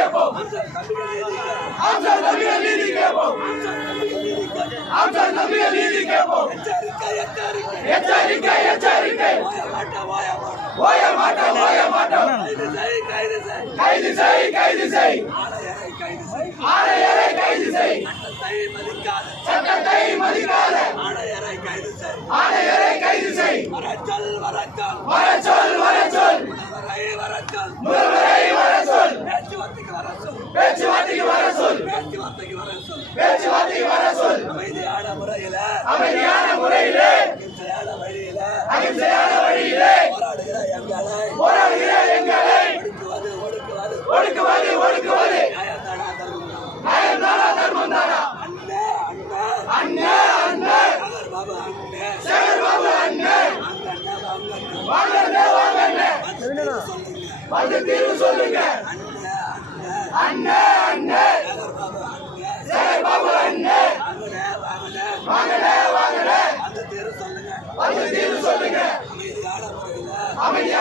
கேட்போம் ஆம்சான் தம்பிகள் நீதி கேட்போம் ஆம்சான் தம்பிகள் நீதி கேட்போம் எச்சரிக்கை எச்சரிக்கை ஓய மாட்டோம் கைது செய் ஆணையரை கைது செய் சட்டத்தை மதிக்காத ஆணையரை கைது செய் வர சொல் முதல்வரை வர சொல் பேச்சுவார்த்தைக்கு வர சொல் அமைதியான முறையிலே அகிம்சையான வழியிலே போராடுகிற எங்களை ஒடுக்குவது நியாயம்தானா தர்மம் தானா அண்ணன் சேகர் பாபு அண்ணன் வாங்க வந்து தீர்வு சொல்லுங்க அண்ணன் சேகர் பாபு அண்ணன் வாங்க வந்து தீர்வு சொல்லுங்க அமைதியான